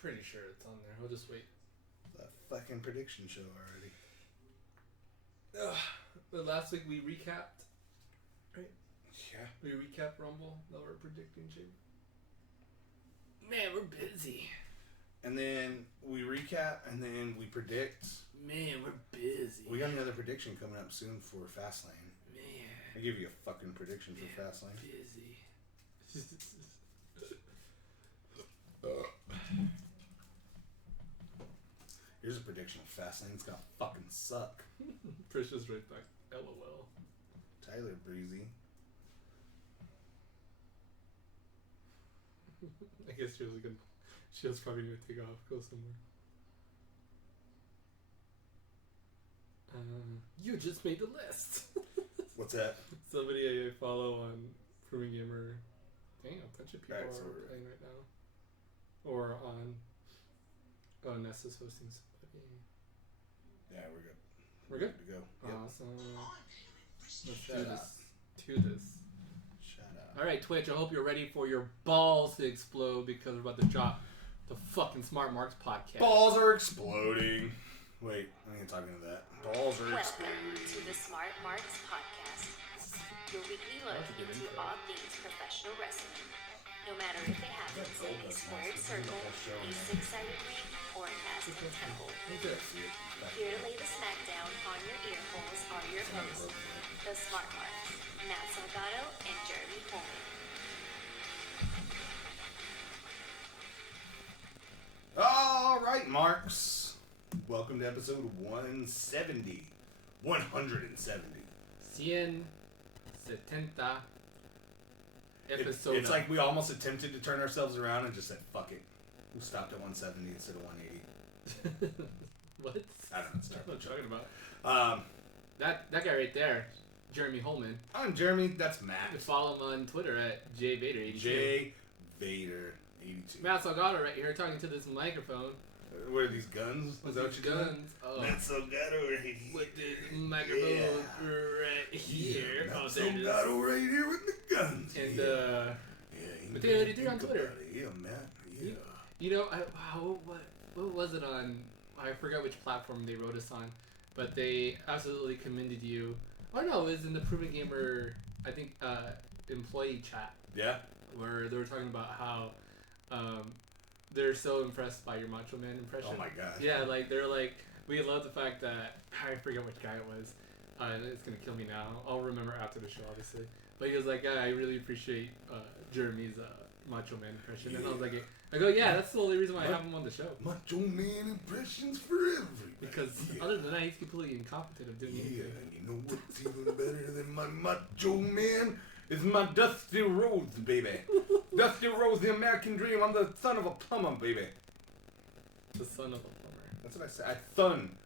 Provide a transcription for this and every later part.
Pretty sure it's on there. We'll just wait. The fucking prediction show already. But last week we recapped, right? Yeah. We recapped Rumble. Now we're predicting Chamber. Man, we're busy. And then we recap, and then we predict. Man, we're busy. We got another prediction coming up soon for Fastlane. Man. I give you a fucking prediction for Fastlane. Busy. Here's a prediction of Fastlane. It's gonna fucking suck. Precious right back. LOL. Tyler Breezy. I guess she was probably gonna take off, go somewhere. You just made the list. What's that? Somebody I follow on Proving Gamer. Dang, a bunch of people Alright, are so playing right now. Or on. Oh, Nessa's hosting somebody. Yeah, we're good. We're good to go. Yep. Awesome. Let's Shut do up. this. To this. Shut up. All right, Twitch. I hope you're ready for your balls to explode because we're about to drop the fucking Smart Marks podcast. Balls are exploding. Wait, I ain't talking to that. Balls are exploding. Welcome to the Smart Marks podcast, your weekly look into all things professional wrestling. No matter if it happens in a squared circle, a six-sided ring, or a casket temple. Okay. Here to lay the smackdown on your ear holes are your hosts, the Smart Marks, Matt Salgado and Jeremy Coleman. All right, Marks. Welcome to episode 170. 170. 170 episode. It's like we almost attempted to turn ourselves around and just said, fuck it. We stopped at 170 instead of 180. What? I don't know. What are you talking about? That guy right there, Jeremy Holman. I'm Jeremy. That's Matt. You can follow him on Twitter at jvader82. J Vader 82. Matt Salgado right here talking to this microphone. What are these guns? Is that what you're doing? Guns. Oh. Matt Salgado right here. With the microphone right here. Matt Oh, there it is. Salgado right here with the guns. And yeah, Mateo 83 on Twitter. Yeah, Matt. Yeah. You know, what was it on? I forgot which platform they wrote us on, but they absolutely commended you. Oh no, it was in the Proven Gamer, I think, employee chat. Yeah. Where they were talking about how they're so impressed by your Macho Man impression. Oh my gosh. Yeah, like they're like, we love the fact that I forget which guy it was. It's gonna kill me now. I'll remember after the show, obviously. But he was like, "Yeah, I really appreciate Jeremy's Macho Man impression." And I was like, "I go, yeah, that's the only reason why I have him on the show." Macho Man impressions for everybody. Because other than that, he's completely incompetent of doing anything. Yeah, and you know what's even better than my Macho Man? Is my Dusty Rhodes, baby. Dusty Rhodes, the American Dream. I'm the son of a plumber, baby. The son of a plumber. That's what I said.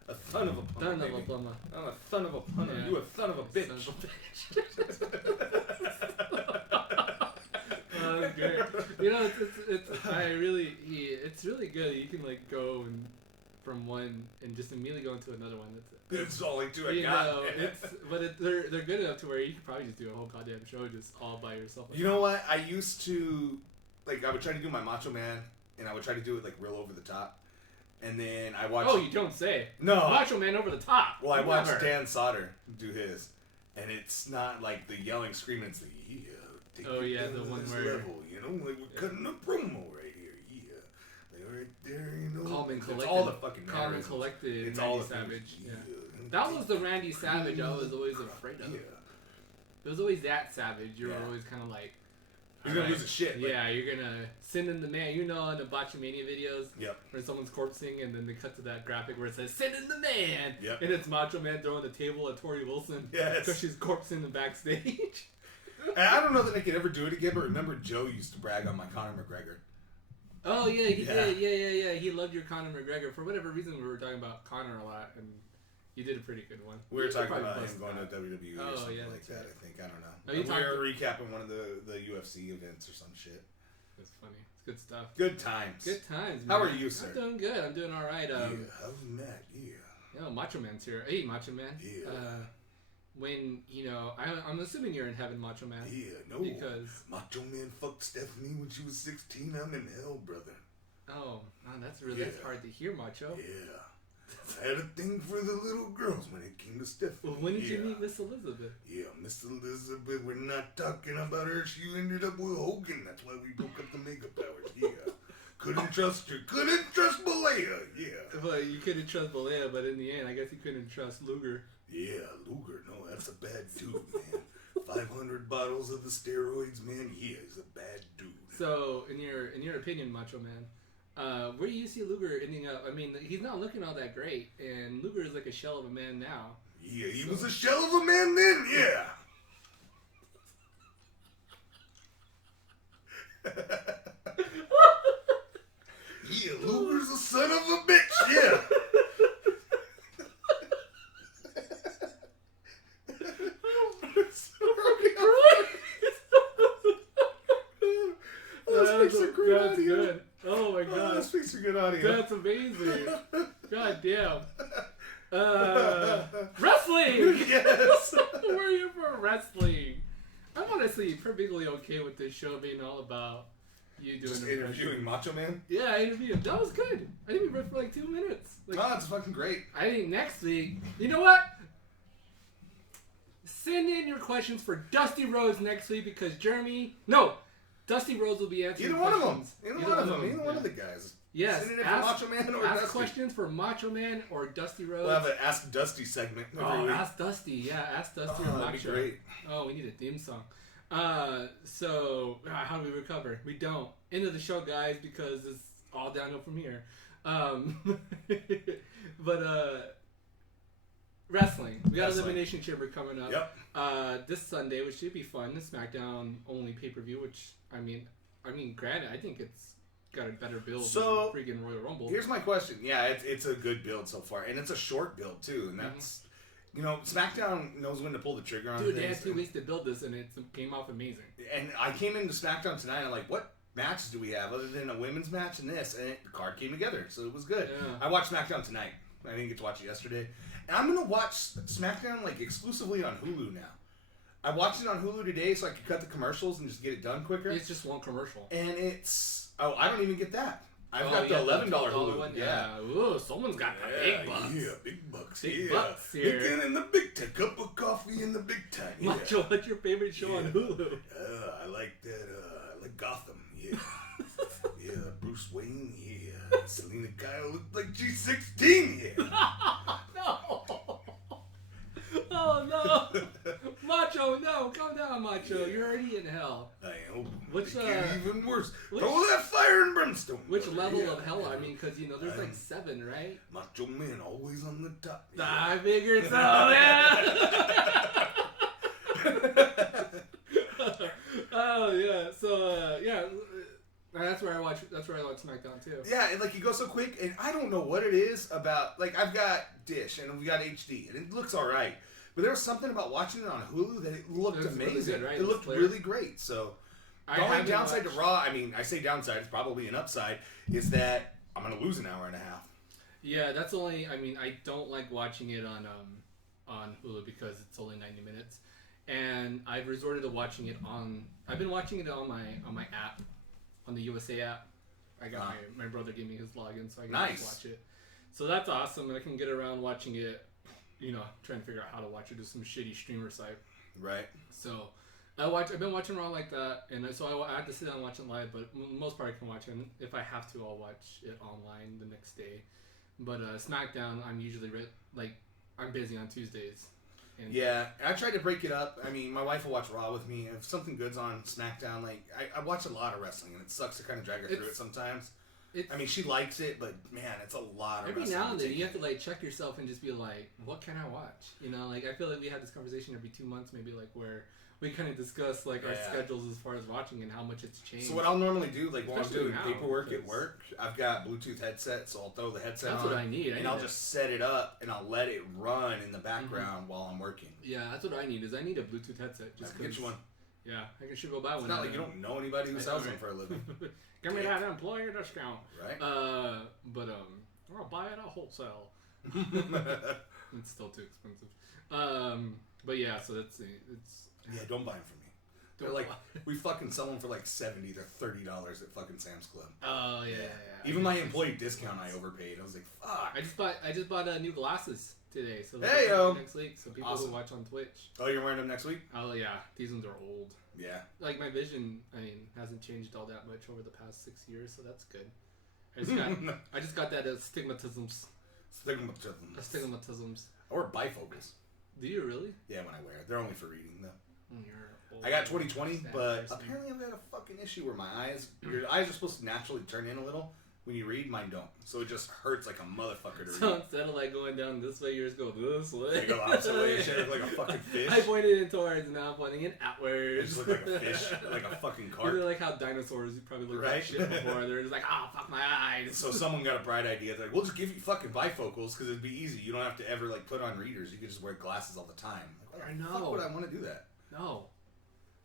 A son of a plumber. Son baby. of a plumber. I'm a son of a plumber. Yeah. You a son of a bitch. Son of a bitch. That's great. You know, it's really good. You can like go and from one and just immediately go into another one. That's all I do. I You got. know, they're good enough to where you could probably just do a whole goddamn show just all by yourself. You know what? I used to, I would try to do my Macho Man, and I would try to do it like real over the top, and then I watched. Oh, you don't say. No. Macho Man over the top. Well, I watched Never. Dan Sauter do his, and it's not like the yelling, screaming. It's the take it down the to one this where level, you know, like we're cutting a promo right here. Yeah, they're right there, you know. Calm and collected. It's all the fucking Calm and mannerisms. collected. It's Randy all the Savage. things. Yeah. That was the Randy Savage I was always afraid of. Yeah. It was always that Savage. You were Yeah. always kind of like. You're gonna lose a shit. Like, Yeah, you're gonna send in the man. You know, in the Botchamania videos, Yep. where someone's corpsing, and then they cut to that graphic where it says "Send in the man," Yep. and it's Macho Man throwing the table at Tori Wilson Yes. because she's corpsing the backstage. And I don't know that I could ever do it again, but remember Joe used to brag on my Conor McGregor. Oh yeah, he Yeah. did. Yeah. He loved your Conor McGregor for whatever reason. We were talking about Conor a lot, and you did a pretty good one. We were You talking probably about bust him going that. to WWE Oh, or something yeah, like that's that, right. I think. I don't know. Oh, you we were talked- recapping one of the UFC events or some shit. That's funny. It's good stuff. Good times. Good times, man. How are you, sir? I'm doing good. I'm doing all right. Yeah, how's Matt? Yeah. Yo, Macho Man's here. Hey, Macho Man. Yeah. When, I'm assuming you're in heaven, Macho Man. Yeah, no. Because... Macho Man fucked Stephanie when she was 16. I'm in hell, brother. Oh, man, that's hard to hear, Macho. Yeah. I had a thing for the little girls when it came to Stephanie. Well, when did you meet Miss Elizabeth? Yeah, Miss Elizabeth, we're not talking about her. She ended up with Hogan. That's why we broke up the mega powers. Yeah. Couldn't trust her. Couldn't trust Balea. Yeah. Well, you couldn't trust Balea, but in the end, I guess you couldn't trust Luger. Yeah, Luger. No, that's a bad dude, man. 500 bottles of the steroids, man. Yeah, he's a bad dude. So, in your opinion, Macho Man, where do you see Luger ending up? I mean, he's not looking all that great, and Luger is like a shell of a man now. Yeah, he was a shell of a man then. Yeah. Yeah, Luger's a son of a bitch. Yeah. That's good. Oh my god. Oh, that speaks a good audio. That's amazing. God damn. Wrestling! Yes! We're here for wrestling. I'm honestly perfectly okay with this show being all about you doing Just interviewing Macho Man? Yeah, I interviewed him. That was good. I think we read for like 2 minutes. Like, Oh, it's fucking great. I think next week, you know what? Send in your questions for Dusty Rhodes next week because Dusty Rhodes will be answering Either one of them. questions. Either one of the guys. Yes. Send it in for Macho Man or ask Dusty. questions for Macho Man or Dusty Rhodes. We'll have an Ask Dusty segment every week. Ask Dusty. Yeah, Ask Dusty or that'd be Macho. great. Oh, we need a theme song. So how do we recover? We don't. End of the show, guys, because it's all downhill from here. But wrestling. We got Elimination Chamber coming up. Yep. This Sunday, which should be fun. The SmackDown only pay-per-view, which I mean, granted, I think it's got a better build than freaking Royal Rumble. Here's my question. Yeah, it's a good build so far, and it's a short build too, and that's SmackDown knows when to pull the trigger on things. Dude, they had 2 weeks to build this, and it came off amazing. And I came into SmackDown tonight, and I'm like, what matches do we have other than a women's match and this? And the card came together, so it was good. Yeah. I watched SmackDown tonight. I didn't get to watch it yesterday. And I'm going to watch SmackDown like exclusively on Hulu now. I watched it on Hulu today so I could cut the commercials and just get it done quicker. It's just one commercial. And it's... Oh, I don't even get that. I've got the $11 Hulu one. Yeah. Ooh, someone's got the big bucks. Yeah, big bucks. Big bucks here. Again in the big time. Cup of coffee in the big time. Yeah. Macho, what's your favorite show on Hulu? I like that. I like Gotham. Yeah. Yeah, Bruce Wayne. Yeah. Selena Kyle looked like she's 16. Yeah. No. Oh, no. Macho, no. Calm down, Macho. You're already in hell. I hope. Which, even worse. Throw that fire and brimstone. Which level of hell? I mean, because, there's like 7, right? Macho Man always on the top. Yeah. I figured so, yeah. Oh, yeah. So, yeah. That's where I watch SmackDown too. Yeah, and like it goes so quick, and I don't know what it is about. Like I've got Dish and we got HD, and it looks all right. But there was something about watching it on Hulu that it looked amazing. Really good, right? It looked really great. So the only downside to Raw, I mean, I say downside, it's probably an upside, is that I'm gonna lose an hour and a half. Yeah, that's only. I mean, I don't like watching it on Hulu because it's only 90 minutes, and I've resorted to watching it on. I've been watching it on my app. On the USA app. I got my brother gave me his login so I can just watch it. So that's awesome, and I can get around watching it, trying to figure out how to watch it to some shitty streamer site. Right. So I've been watching Raw like that, and so I have to sit down and watch it live, but most part I can watch it. And if I have to, I'll watch it online the next day. But SmackDown, I'm usually I'm busy on Tuesdays. And yeah, I tried to break it up. I mean, my wife will watch Raw with me. If something good's on SmackDown, like I watch a lot of wrestling, and it sucks to kind of drag her through it sometimes. I mean, she likes it, but man, it's a lot of every wrestling. Now and then, you have to check yourself and just be like, what can I watch? I feel like we have this conversation every 2 months, maybe where we kind of discuss our schedules as far as watching and how much it's changed. So what I'll normally do, when I'm doing now, paperwork at work, I've got Bluetooth headset, so I'll throw the headset on. That's what I need. And I'll just set it up and I'll let it run in the background while I'm working. Yeah, that's what I need. I need a Bluetooth headset. Just get you one. Yeah, I should go buy one. It's not like you don't know anybody who sells them for a living. Give me that employer discount. Right. But I'll buy it at wholesale. It's still too expensive. But yeah, so it's. Yeah, don't buy them from me. They're we fucking sell them for $70 to $30 at fucking Sam's Club. Oh yeah. Even my employee discount, I overpaid. I was like, fuck. I just bought new glasses today, so hey yo, next week, so people will watch on Twitch. Oh, you're wearing them next week? Oh yeah, these ones are old. Yeah. Like my vision, I mean, hasn't changed all that much over the past 6 years, so that's good. I just got that astigmatisms. Astigmatisms. I wear bifocals. Do you really? Yeah, when I wear it. They're only for reading though. You're old. I got 20/20, but apparently I've got a fucking issue where my eyes, your eyes are supposed to naturally turn in a little. When you read, mine don't. So it just hurts like a motherfucker to read. So instead of like going down this way, you just go this way. You go opposite way and shit like a fucking fish. I pointed it towards, and now I'm pointing it outwards. It just look like a fish, like a fucking carp. Like how dinosaurs, you probably looked like shit before. They're just like, oh, fuck my eyes. So someone got a bright idea. They're like, we'll just give you fucking bifocals because it'd be easy. You don't have to ever like put on readers. You could just wear glasses all the time. Like, why the fuck would I want to do that? No.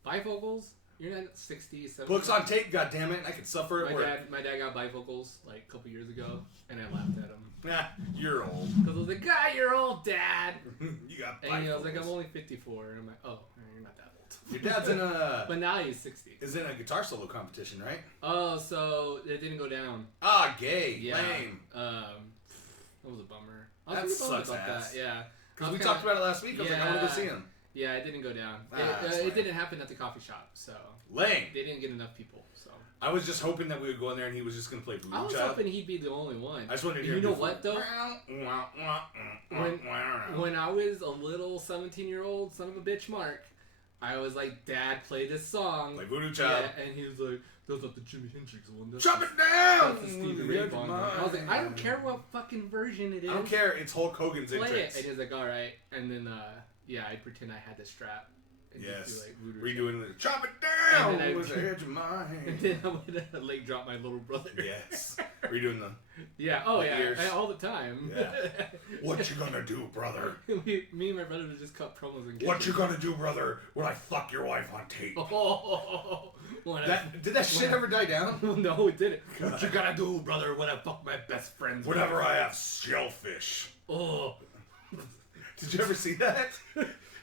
Bifocals? You're not 60, 70. Books on tape, goddammit. I could suffer at work. My dad got bifocals like a couple years ago, and I laughed at him. Nah, you're old. Because I was like, God, you're old, Dad. You got bifocals. And he was like, I'm only 54. And I'm like, oh, you're not that old. Your dad's in a... But now he's 60. Is in a guitar solo competition, right? Oh, so it didn't go down. Ah, gay. Yeah. Lame. That was a bummer. That sucks ass. That. Yeah. Because we talked about it last week. I was like, I want to go see him. Yeah, it didn't go down. It didn't happen at the coffee shop, so... Lame. They didn't get enough people, so... I was just hoping that we would go in there and he was just going to play Voodoo Child. I was hoping he'd be the only one. I just wanted to hear You know what, though? When When I was a little 17-year-old son of a bitch Mark, I was like, Dad, play this song. Play Voodoo Child. Yeah, and he was like, that's not the Jimi Hendrix one. Chop it down! That's the Stevie Ray Vaughan one. I was like, I don't care what fucking version it is. I don't care. It's Hulk Hogan's play entrance. it. And he was like, alright. And then, I'd pretend I had the strap. And yes. do, like, Voodoo redoing the chop it down and then with the edge of my hand. And then I would like drop my little brother. Yes. Redoing the... Yeah, ears. all the time. Yeah. What you gonna do, brother? Me and my brother would just cut promos and what you gonna do, brother, when I fuck your wife on tape? Did that shit ever die down? No, it didn't. What you gonna do, brother, when I fuck my best friend's whenever wife? I have shellfish. Oh. Did you ever see that?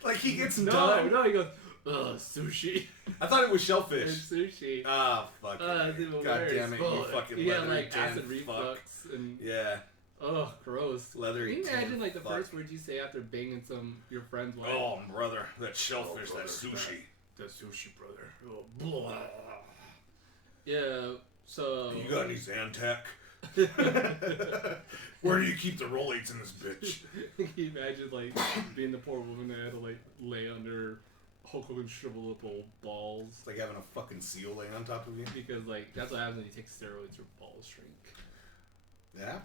Like he gets No, he goes, sushi. I thought it was shellfish. It's sushi. Ah, fuck it's even God worse. damn it, you fucking yeah, leathery like acid fuck. reflux and Yeah. oh, gross. Leathery. Can you imagine like the fuck. first words you say after banging your friend's wife? Oh, brother, that shellfish, that sushi. That sushi, brother. Oh, blah. Yeah. So. You got any Zantac? Where do you keep the Rolex in this bitch? Can you imagine like being the poor woman that had to like lay under Hulk Hogan shrivel up old balls? It's like having a fucking seal laying on top of you. Because like that's what happens when you take steroids, your balls shrink. Yeah.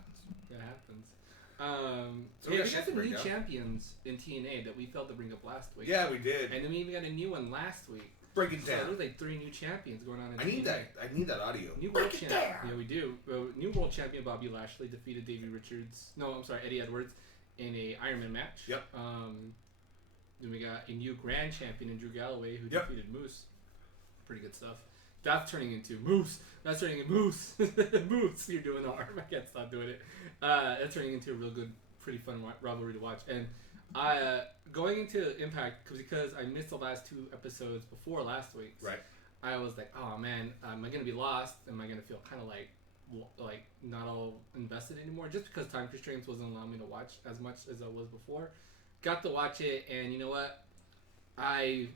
That happens. So we we got got some new shit to bring champions in TNA that we failed to bring up last week. Yeah, we did. And then we even got a new one last week. Break it So down. there's like 3 new champions going on in I need TNA. that. I need that audio. New world champion. Yeah, we do. New world champion Bobby Lashley defeated Eddie Edwards in a Iron Man match. Yep. Then we got a new grand champion in Drew Galloway who Yep. defeated Moose. Pretty good stuff. That's turning into Moose. That's turning into Moose. Moose. You're doing the arm. I can't stop doing it. That's turning into a real good, pretty fun rivalry to watch. And going into Impact, because I missed the last 2 episodes before last week's. Right. I was like, oh man, am I gonna be lost? Am I gonna feel kind of like not all invested anymore? Just because time constraints wasn't allowing me to watch as much as I was before. Got to watch it, and you know what? I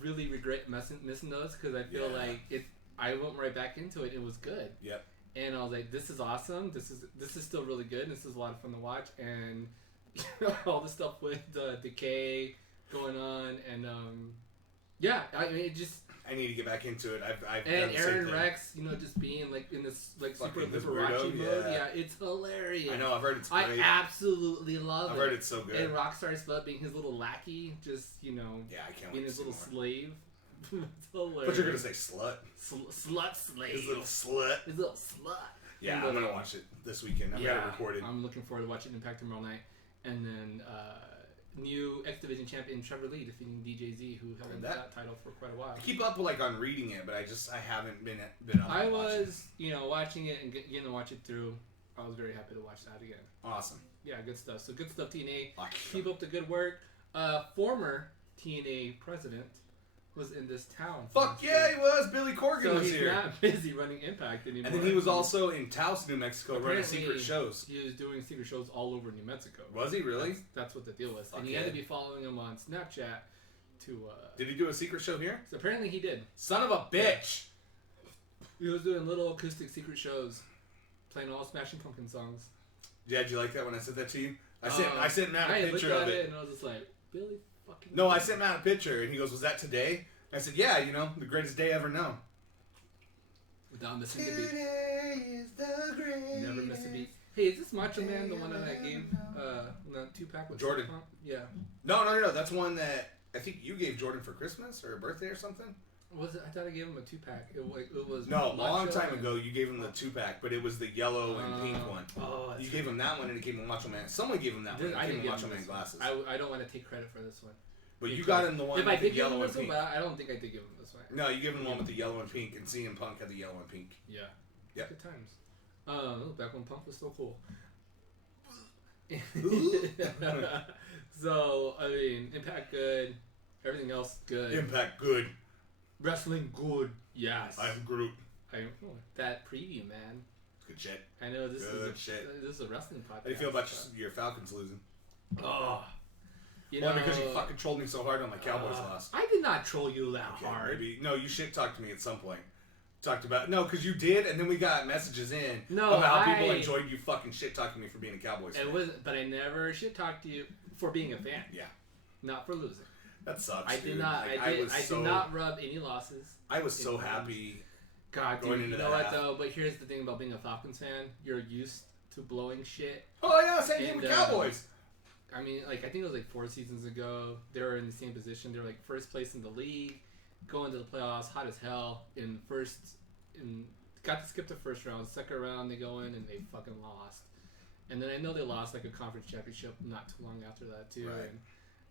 really regret missing those because I feel like I went right back into it. It was good. Yep. And I was like, this is awesome. This is still really good. This is a lot of fun to watch, and all the stuff with Decay going on, and I mean, it just. I need to get back into it. I've and done the same Aaron thing. Rex, just being like in this like super Fucking this Liberace weirdo, mode. yeah. Yeah, it's hilarious. I know. I've heard it's I great. absolutely love it. I've heard it's so good. And Rockstar Spud being his little lackey, just Yeah, I can't being wait to his see little more. slave. It's hilarious. But you're gonna say slut. Slut slave. His little slut. His little slut. Yeah, I'm gonna watch it this weekend. I've got it recorded. I'm looking forward to watching Impact tomorrow night. And then new X Division champion Trevor Lee defeating DJZ, who held that title for quite a while. I keep up with on reading it, but I haven't been on. I was watching it and getting to watch it through. I was very happy to watch that again. Awesome. Yeah, good stuff. So good stuff, TNA. Awesome. Keep up the good work. Former TNA president was in this town. Fuck yeah, he was. Billy Corgan was here. So he's not busy running Impact anymore. And then he was also in Taos, New Mexico, running secret shows. He was doing secret shows all over New Mexico. Was he really? That's what the deal was. And you had to be following him on Snapchat to... Did he do a secret show here? So apparently he did. Son of a bitch! He was doing little acoustic secret shows, playing all Smashing Pumpkin songs. Yeah, did you like that when I said that to you? I sent Matt a picture of it. And I was just like, Billy fucking... No, I sent Matt a picture, and he goes, was that today? I said, yeah, the greatest day ever known. Without missing a beat. Today is the greatest. Never miss a beat. Hey, is this Macho Man the one that I gave the 2-pack with Jordan? Yeah. No. That's one that I think you gave Jordan for Christmas or a birthday or something. Was it? I thought I gave him a 2-pack. It was no, a long time ago you gave him the 2-pack, but it was the yellow and pink one. Oh, you gave him that one, and it gave him Macho Man. Someone gave him that one. I gave him Macho Man glasses. I don't want to take credit for this one. But you got him the one with the yellow and pink. I don't think I did give him this one. No, you gave him the one with the yellow and pink, and CM Punk had the yellow and pink. Yeah. Yep. Good times. Back when Punk was still cool. So, I mean, Impact good. Everything else good. Impact good. Wrestling good. Yes. I'm Groot. That preview, man. Good shit. I know this shit. This is a wrestling podcast. How do you feel about your Falcons losing? Oh. Because you fucking trolled me so hard on my Cowboys loss. I did not troll you that hard. Maybe. No, you shit talked to me at some point. Talked about because you did, and then we got messages in about how people enjoyed you fucking shit talking me for being a Cowboys fan. But I never shit talked to you for being a fan. Yeah. Not for losing. That sucks. I did not. I did not rub any losses. I was so happy. God, dude, you know what though? But here's the thing about being a Falcons fan: you're used to blowing shit. Oh yeah, same thing with Cowboys. I mean, I think it was 4 seasons ago. They were in the same position. They were first place in the league, going to the playoffs, hot as hell. Got to skip the first round. Second round, they go in and they fucking lost. And then I know they lost a conference championship not too long after that too. Right.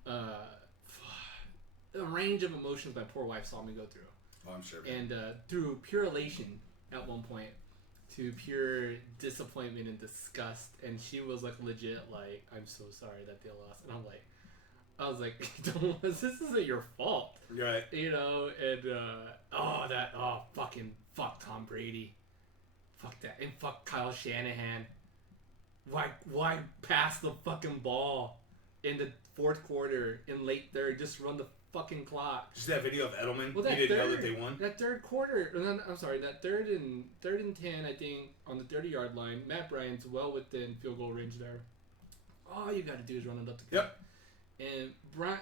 And, a range of emotions my poor wife saw me go through. Oh, I'm sure. And through pure elation at one point to pure disappointment and disgust, and she was legit I'm so sorry that they lost, and I was like this isn't your fault, right? And fuck Tom Brady, fuck that, and fuck Kyle Shanahan. Why pass the fucking ball in the fourth quarter in late third? Just run the fucking clock. Just that video of Edelman. Well, you didn't know that they won. That third quarter. That third and 10. I think on the 30-yard line, Matt Bryant's well within field goal range there. All you got to do is run it up the court. Yep. And Brian,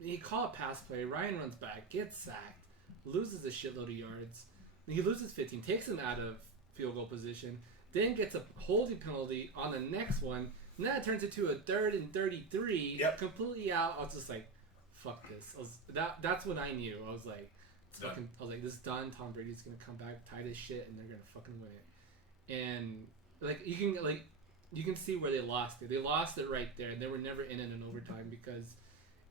he called a pass play. Ryan runs back, gets sacked, loses a shitload of yards. He loses 15, takes him out of field goal position, then gets a holding penalty on the next one. And that turns into a 3rd and 33. Yep. Completely out. I was just like, fuck this. That's when I knew. I was like, this is done. Tom Brady's gonna come back, tie this shit, and they're gonna fucking win it. And you can see where they lost it. They lost it right there. They were never in it in overtime because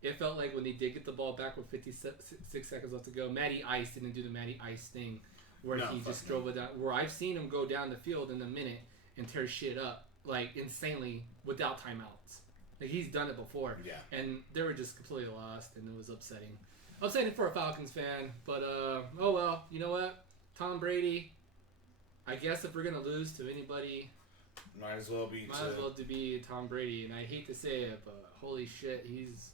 it felt like when they did get the ball back with 56 seconds left to go, Matty Ice didn't do the Matty Ice thing where he just drove it down. Where I've seen him go down the field in a minute and tear shit up insanely without timeouts. He's done it before. Yeah. And they were just completely lost, and it was upsetting. Upsetting for a Falcons fan, but oh well. You know what? Tom Brady. I guess if we're gonna lose to anybody, might as well be Tom Brady. And I hate to say it, but holy shit, he's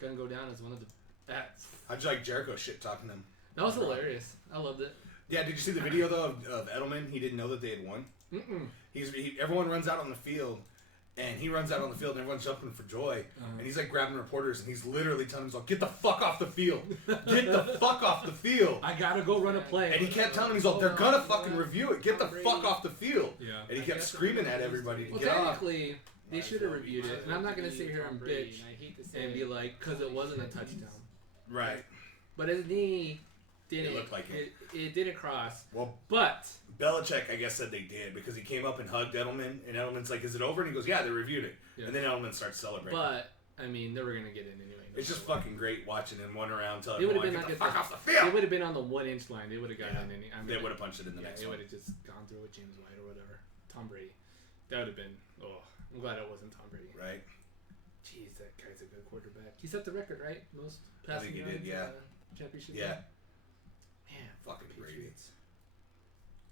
gonna go down as one of the best. How'd you like Jericho shit talking to him? That was hilarious. I loved it. Yeah, did you see the video though of Edelman? He didn't know that they had won. Everyone runs out on the field, and he runs out on the field, and everyone's jumping for joy. And he's grabbing reporters, and he's literally telling them, "Get the fuck off the field! Get the fuck off the field! I gotta go run a play." And he kept telling them, "They're gonna fucking review it. Get the fuck off the field!" Yeah. And he kept screaming at everybody to get off. Technically, they should have reviewed it, and I'm not gonna sit here and bitch and be like, because it wasn't a touchdown. Right. But his knee didn't. It looked like it. It didn't cross. Well, but Belichick, I guess, said they did because he came up and hugged Edelman, and Edelman's like, "Is it over?" And he goes, "Yeah, they reviewed it." Yeah. And then Edelman starts celebrating. But I mean, they were gonna get in anyway. It's just fucking great watching him run around, tell everyone, "Get the fuck off the field." They would have been on the 1-inch line. They would have gotten in. They would have punched it in the next one. They would have just gone through with James White or whatever. Tom Brady. That would have been. Oh, I'm glad it wasn't Tom Brady. Right. Jeez, that guy's a good quarterback. He set the record, right? Most passing. I think he did. Yeah. championship. Yeah. Man, Fucking great.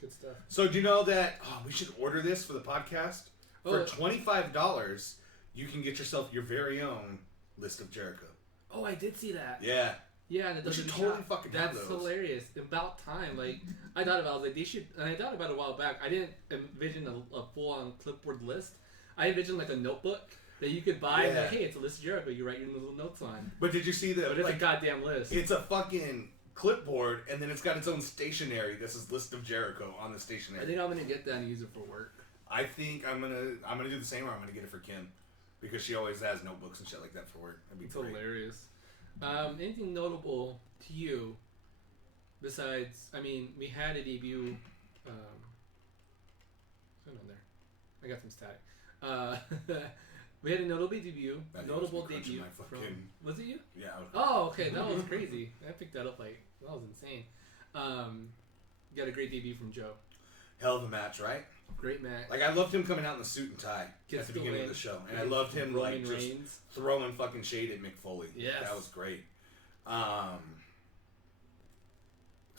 Good stuff. So do you know that we should order this for the podcast? For $25, you can get yourself your very own list of Jericho. Oh, I did see that. Yeah. Yeah, and it doesn't totally fucking have That's those. hilarious. About time. Like, I thought about it. I was like, they should. And I thought about it a while back. I didn't envision a full-on clipboard list. I envisioned like a notebook that you could buy. And like, hey, it's a list of Jericho. You write your little notes on. But did you see the? But it's a goddamn list. It's a fucking clipboard, and then it's got its own stationery. This is list of Jericho on the stationery. I think I'm gonna get that and use it for work. I think I'm gonna do the same, or I'm gonna get it for Kim, because she always has notebooks and shit like that for work. That'd be It's great. hilarious. Anything notable to you besides? I mean, we had a debut. What's going on there? I got some static. We had a notable debut. Notable debut from. Was it you? Yeah. Oh, okay. That was crazy. I picked that up like that was insane. Got a great debut from Joe. Hell of a match, right? Great match. Like, I loved him coming out in the suit and tie Gets at the the beginning win. of the show, and I loved him Roman like just Reigns. throwing fucking shade at Mick Foley. Yes. That was great.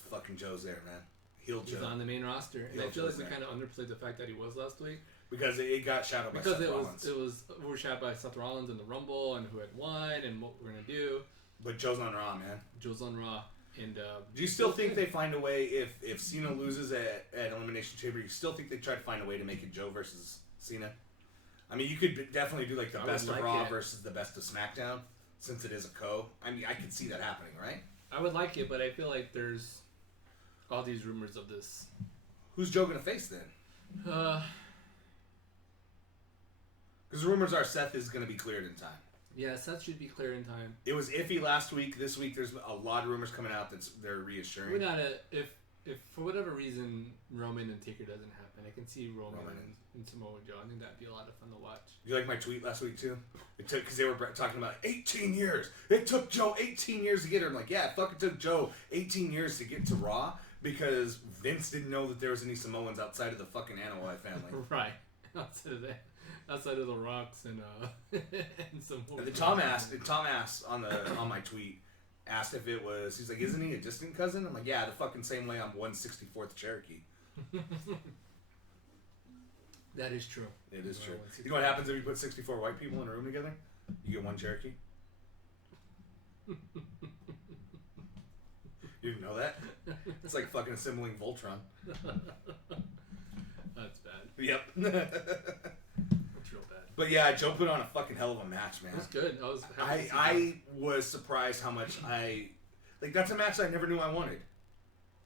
Fucking Joe's there, man. Heel Joe. He's on the main roster, and Heel I feel like Joe's we there. kind of underplayed the fact that he was last week Because it got shadowed by because Seth it Rollins. was overshadowed by Seth Rollins in the Rumble and who had won and what we're gonna do. But Joe's on Raw, man. Joe's on Raw, and Do you still think they find a way if Cena loses at Elimination Chamber? You still think they try to find a way to make it Joe versus Cena? I mean, you could definitely do like the I best would of like Raw it. versus the best of SmackDown, since it is a co. I mean, I could see that happening, right? I would like it, but I feel like there's all these rumors of this. Who's Joe gonna face then? Uh, Because rumors are Seth is gonna be cleared in time. yeah, Seth should be clear in time. It was iffy last week. This week, there's a lot of rumors coming out that they're reassuring. We're not if for whatever reason Roman and Taker doesn't happen, I can see Roman and Samoa Joe. I think that'd be a lot of fun to watch. You like my tweet last week too? It took because they were talking about 18 years. It took Joe 18 years to get her. I'm like, yeah, it fucking took Joe 18 years to get to Raw because Vince didn't know that there was any Samoans outside of the fucking Anoa'i family. Right. Outside of that, outside of the Rocks and and some. And then Tom asked on my tweet, asked if it was. He's like, isn't he a distant cousin? I'm like, yeah, the fucking same way I'm 1/64th Cherokee. That is true. It is true. You know what happens if you put 64 white people in a room together? You get one Cherokee. You didn't know that? It's like fucking assembling Voltron. That's bad. Yep. That's real bad. But yeah, Joe put on a fucking hell of a match, man. It was good. I was. Happy to see I was surprised how much that's a match I never knew I wanted.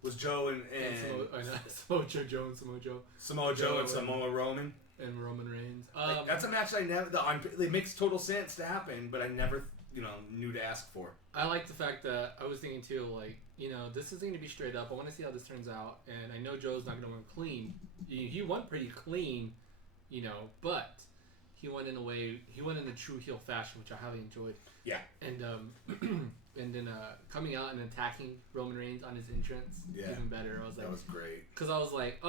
Was Joe and Samoa Joe and Samoa Joe Samoa Joe and Samoa Roman and Roman Reigns. that's a match I never. It makes total sense to happen, but I never knew to ask for. I like the fact that I was thinking too, like, this is going to be straight up. I want to see how this turns out, and I know Joe's not going to win clean. He won pretty clean, but he won in a way. He won in a true heel fashion, which I highly enjoyed. Yeah. And and then coming out and attacking Roman Reigns on his entrance, even better. I was like, that was great. Because I was like,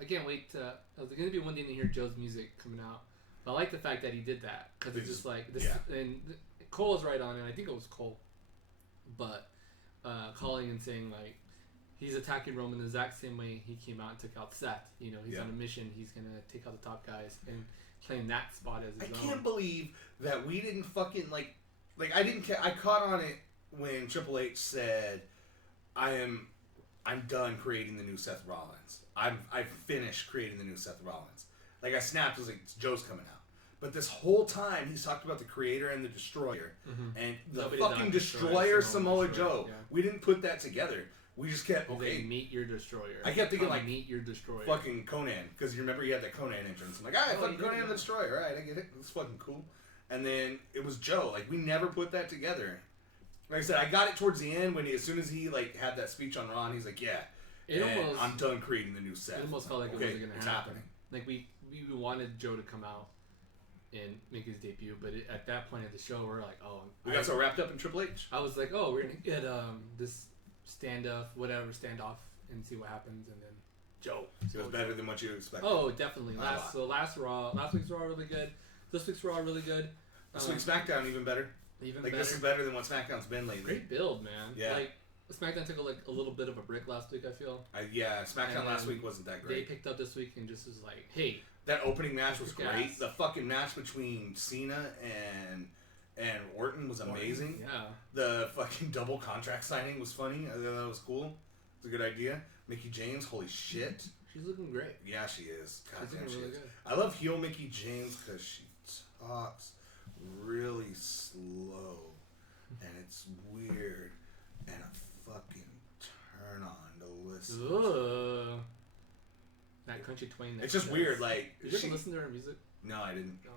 I can't wait to. I was going to be one day to hear Joe's music coming out. But I like the fact that he did that because it's just like this. Yeah. And Cole was right on it. I think it was Cole, but calling and saying like he's attacking Roman the exact same way he came out and took out Seth. He's on a mission. He's gonna take out the top guys and claim that spot as his own. I can't believe that we didn't fucking like I didn't. I caught on it when Triple H said, I'm done creating the new Seth Rollins. I've finished creating the new Seth Rollins. Like I snapped. I was like, Joe's coming out. But this whole time, he's talked about the Creator and the Destroyer. Mm-hmm. And the fucking Destroyer, Samoa Joe. Yeah. We didn't put that together. We just kept, okay, meet your Destroyer. I kept thinking, meet your Destroyer. Fucking Conan. Because you remember he had that Conan entrance. I'm like, alright, fucking Conan the Destroyer. Alright, I get it. It's fucking cool. And then it was Joe. Like, we never put that together. Like I said, I got it towards the end when as soon as he, had that speech on Raw, and he's like, yeah. I'm done creating the new Seth. It almost felt like it wasn't going to happen. Happening. Like, we wanted Joe to come out and make his debut, but at that point of the show, we're like, we got so wrapped up in Triple H. I was like, we're gonna get this standoff and see what happens, and then Joe. So it was better than what you expected. Oh, definitely. Last week's Raw really good. This week's Raw really good. This week's SmackDown even better. Even like better. this is better than what SmackDown's been lately. Great build, man. Yeah. Like SmackDown took a little bit of a break last week. I feel. Yeah, SmackDown And last then week wasn't that They great. picked up this week and just was like, hey. That opening match was Yes. great. The fucking match between Cena and Orton was amazing. Yeah. The fucking double contract signing was funny. I thought that was cool. It's a good idea. Mickey James, holy shit. She's looking great. Yeah, she is. God She's damn, looking she really is. good. I love heel Mickey James because she talks really slow, and it's weird, and a fucking turn on to listen. Ugh. That country twang. It's just weird. Like, Did you ever listen to her music? No, I didn't. No.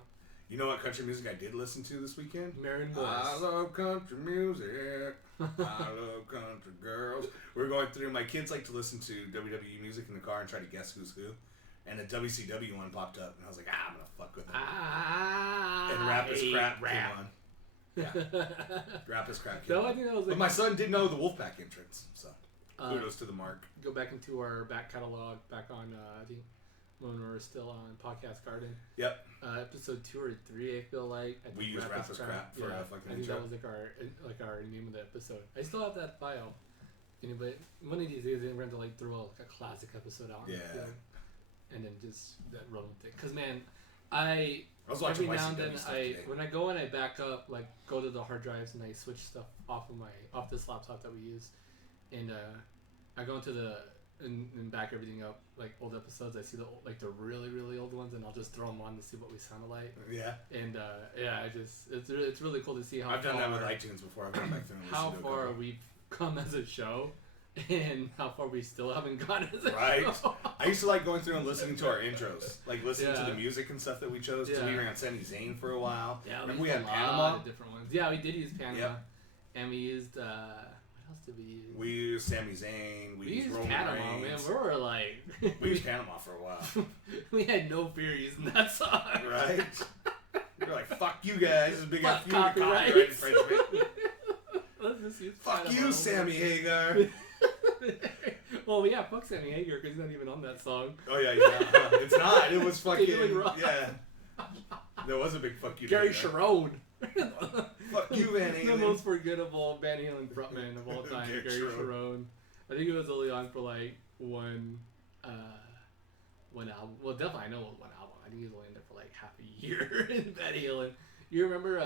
You know what country music I did listen to this weekend? Marion Boyce. I love country music. I love country girls. We're going through. My kids like to listen to WWE music in the car and try to guess who's who. And a WCW one popped up, and I was like, I'm gonna fuck with it. And Rap is Crap came on. Yeah, Rap is Crap came No, I on. think that was like. But my son did know the Wolfpack entrance, so kudos to the mark. Go back into our back catalog, back on, I think, when we were still on Podcast Garden. Yep. Episode 2 or 3, I feel like. I We think use Rap is Crap for a fucking I think intro. that was like our name of the episode. I still have that file. Anyway, one of these days we're going to like throw a classic episode out. Yeah. And then just that run with it. Because, man, I was watching every now YCW and then stuff today. when I go and I back up, like go to the hard drives and I switch stuff off this laptop that we use, and I go into and back everything up, like old episodes. I see the really really old ones, and I'll just throw them on to see what we sounded like. Yeah. And it's really cool to see how I've done that with far- iTunes before. I've gone back through and how listened to a far couple. we've come as a show, and how far we still haven't gone as a Right. show. I used to like going through and listening to our intros, like listening to Yeah. the music and stuff that we chose. 'Cause Yeah. we ran Sami Zayn for a while. Yeah, Remember we used had a lot Panama. of different ones. Yeah, we did use Panama, Yep. and we used what else did we use? We used Sami Zayn. We used Roman Panama, man. Reigns. We were like, We used Panama for a while, we had no fear using that song. right? We were like, "Fuck you guys, this is a big Fuck F you to copyright. copyright infringement." Let's just use Fuck Panama. you, Sammy Hagar. Well, yeah, fuck Sammy Hagar because he's not even on that song. Oh yeah, yeah. It's not. It was Giggling fucking Rock. yeah. There was a big fuck you. to Gary Hagar. Sharon. Fuck you, Van The Halen. most forgettable Van Halen frontman of all time, Gary Gary Sharon. Sharon. I think it was only on for like one album. Well, definitely I know it was one album. I think he was only in there for like half a year in Van Halen. You remember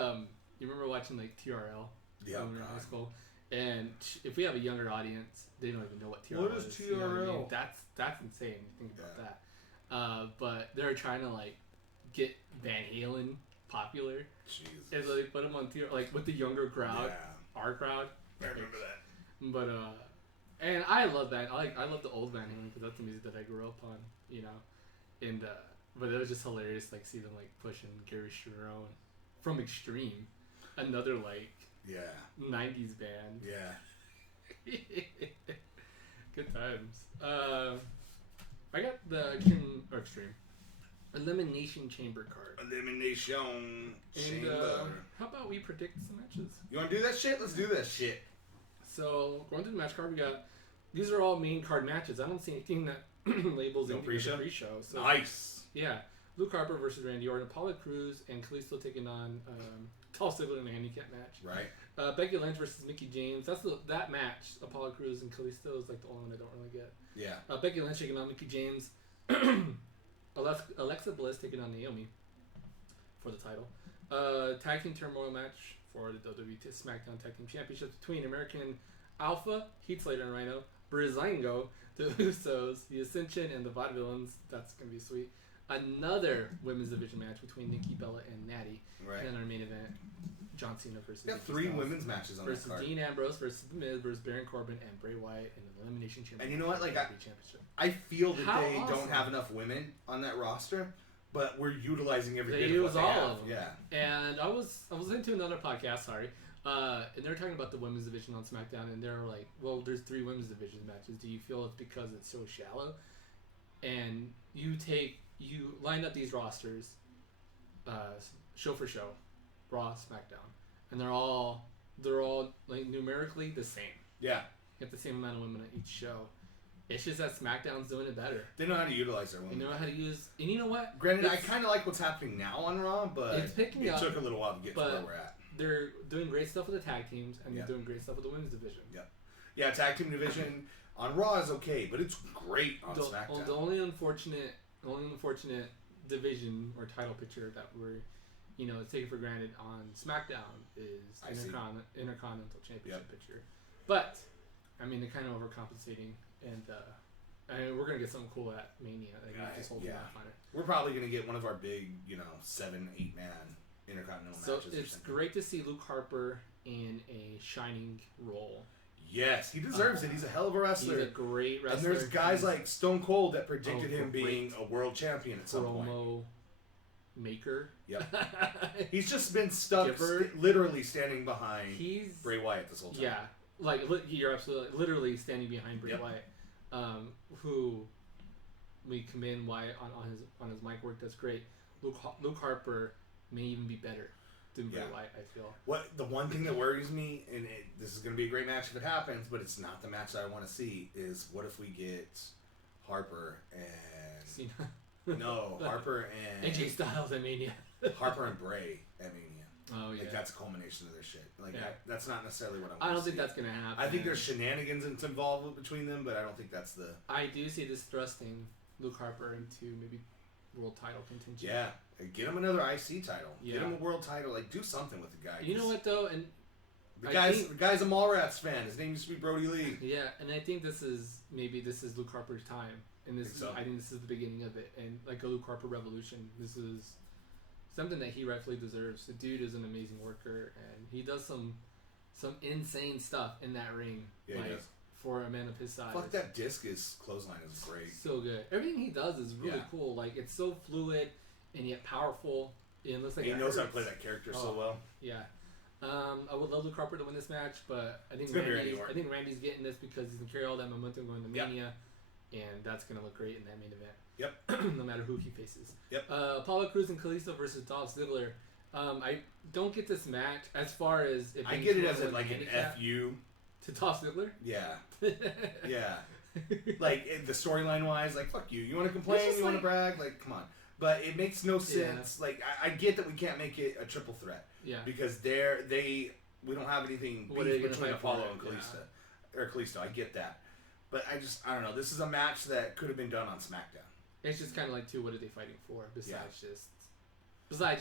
watching like TRL Yeah, when we were in God. high school? And if we have a younger audience, they don't even know what TRL What is is. You know what I mean? TRL? That's insane. Think about Yeah. that. But they're trying to like get Van Halen popular, Jesus. and so they put him on TRL like with the younger crowd, Yeah, our crowd. I remember that. But and I love that. I love the old Van Halen because that's the music that I grew up on, you know. And but it was just hilarious, like see them like pushing Gary Sharon from Extreme, another like Yeah, '90s band. yeah. Good times. I got the Extreme Elimination Chamber card. Elimination And Chamber. how about we predict some matches? You want to do that shit? Let's do that shit. So going through the match card, we got these are all main card matches. I don't see anything that labels No anything as a pre-show? pre-show. So Nice. yeah, Luke Harper versus Randy Orton, Apollo Crews and Kalisto taking on Dolph Ziggler in a handicap match. Right. Becky Lynch versus Mickie James. That match. Apollo Crews and Kalisto is like the only one I don't really get. Yeah. Becky Lynch taking on Mickie James. Alexa Bliss taking on Naomi for the title. Tag team turmoil match for the WWE SmackDown Tag Team Championship between American Alpha, Heath Slater and Rhino, Breezango, the Usos, the Ascension, and the Vaudevillains. That's gonna be sweet. Another women's division match between Nikki Bella and Natty. Right. And our main event, John Cena versus We got Nikki 3 Styles women's matches on that versus card. Dean Ambrose versus The Miz versus Baron Corbin and Bray Wyatt in the Elimination Chamber. And you know what, like, Championship. I feel that How they awesome. don't have enough women on that roster, but we're utilizing every They bit use of what they all have. of them. Yeah. And I was into another podcast, sorry, and they're talking about the women's division on SmackDown, and they're like, well, there's 3 women's division matches. Do you feel it's because it's so shallow? And you line up these rosters, show for show, Raw, SmackDown, and they're all like numerically the same. Yeah. You have the same amount of women on each show. It's just that SmackDown's doing it better. They know how to utilize their They women. know how to use, and you know what? Granted, I It's- kind of like what's happening now on Raw, but It's picking it up, took a little while to get to but where we're at. they're doing great stuff with the tag teams, and they're doing great stuff with the women's division. Yep. Yeah, tag team division on Raw is okay, but it's great on SmackDown. The only unfortunate division or title picture that we're, taken for granted on SmackDown is Intercontinental Championship picture. But, I mean, they're kind of overcompensating, and we're going to get something cool at Mania. We're probably going to get one of our big, 7-8 man Intercontinental matches. So it's great to see Luke Harper in a shining role. Yes, he deserves it. He's a hell of a wrestler. He's a great wrestler. And there's guys like Stone Cold that predicted him being a world champion at some point. Promo maker. Yep. He's just been stuck, literally standing behind Bray Wyatt this whole time. Yeah, you're absolutely literally standing behind Bray Wyatt, who we commend Wyatt on his mic work. That's great. Luke Harper may even be better than Bray Wyatt, I feel. The one thing that worries me, and this is going to be a great match if it happens, but it's not the match that I want to see, is what if we get Harper and... Cena. No, Harper and... AJ Styles at Mania. Harper and Bray at Mania. Oh, yeah. That's a culmination of their shit. That's not necessarily what I want I don't to see. think that's going to happen. I think there's shenanigans involved between them, but I don't think that's the... I do see this thrusting Luke Harper into maybe world title contention. Yeah. Get him another IC title. Yeah. Get him a world title. Do something with the guy. You know what, though? And the guy's a Mallrats fan. His name used to be Brody Lee. Yeah, and I think this is Luke Harper's time. And I think this is the beginning of it. And like a Luke Harper revolution. This is something that he rightfully deserves. The dude is an amazing worker, and he does some insane stuff in that ring. Yeah, he does. For a man of his size. Fuck, that discus clothesline is great. So good. Everything he does is really cool. Like, it's so fluid and yet powerful. It looks like he knows how to play that character so well. Yeah. I would love Luke Harper to win this match, but I think Randy's getting this because he's going to carry all that momentum going to Mania, and that's going to look great in that main event. Yep. No matter who he faces. Yep. Apollo Crews and Kalisto versus Dolph Ziggler. I don't get this match as far as... I get it as an FU. To Dolph Ziggler? Yeah. Yeah. Like, the storyline wise, fuck you. You want to complain? You want to brag? Come on. But it makes no sense. Yeah. I get that we can't make it a triple threat. Yeah. Because we don't have anything between Apollo and Kalisto. Yeah. Or Kalisto. I get that. But I don't know. This is a match that could have been done on SmackDown. It's just kind of what are they fighting for? Besides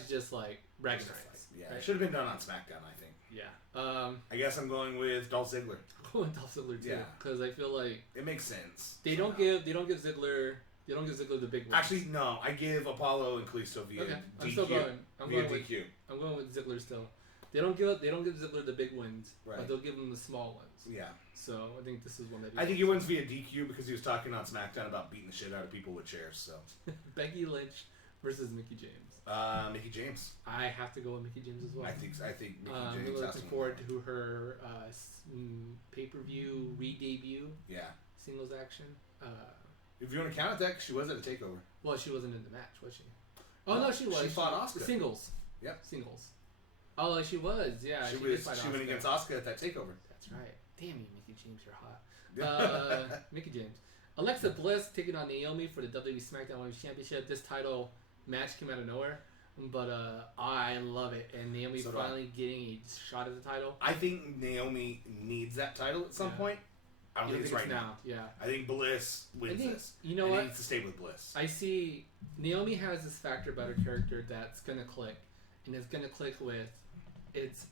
just bragging rights. Yeah. Right? It should have been done on SmackDown, I think. Yeah. I guess I'm going with Dolph Ziggler. I'm going with Dolph Ziggler too, because I feel like it makes sense. They don't give Ziggler the big ones. Actually, no. I give Apollo and Kalisto via DQ. I'm still going. I'm going with Ziggler still. They don't give Ziggler the big wins, but they'll give him the small ones. Yeah. So I think this is one that I think he wins via DQ because he was talking on SmackDown about beating the shit out of people with chairs. So Becky Lynch versus Mickie James. Mickie James. I have to go with Mickie James as well. I think Mickie James. I'm really looking forward to her pay-per-view re-debut. Yeah. Singles action. If you want to count it that, 'cause she was at a takeover. Well, she wasn't in the match, was she? Oh no, she was. She fought Asuka. Singles. Yep. Singles. Oh, she was. Yeah. She went against Asuka at that takeover. That's right. Damn you, Mickie James, you're hot. Mickie James. Alexa Bliss taking on Naomi for the WWE SmackDown Women's Championship. This title match came out of nowhere, but I love it. And Naomi finally getting a shot at the title. I think Naomi needs that title at some point. I don't think it's right now. Yeah. I think Bliss wins this. You know what? He needs to stay with Bliss. I see Naomi has this factor about her character that's going to click. And it's going to click with,